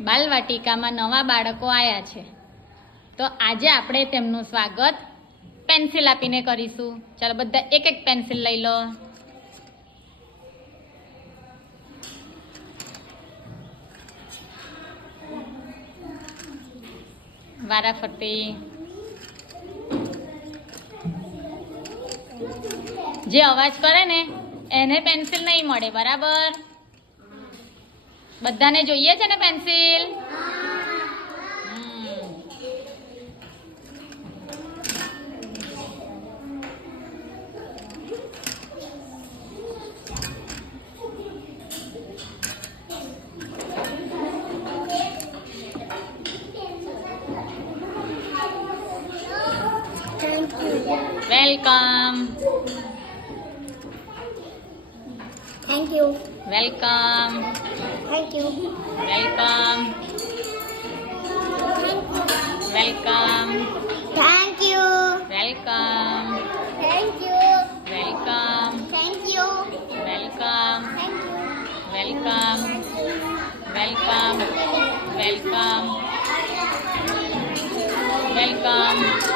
બાલવાટિકામાં નવા બાળકો આવ્યા છે, તો આજે આપણે તેમનું સ્વાગત પેન્સિલ આપીને કરીશું. ચાલો બધા એક એક પેન્સિલ લઈ લો. વારાફરતી. જે અવાજ કરે ને એને પેન્સિલ નહીં મળે, બરાબર? બધાને જોઈએ છે ને pencil? Welcome. Thank you. Welcome. Thank you. Welcome. Welcome. Thank you. Welcome. Thank you. Welcome. Thank you. Welcome. Thank you. Welcome. Welcome. Welcome. Welcome.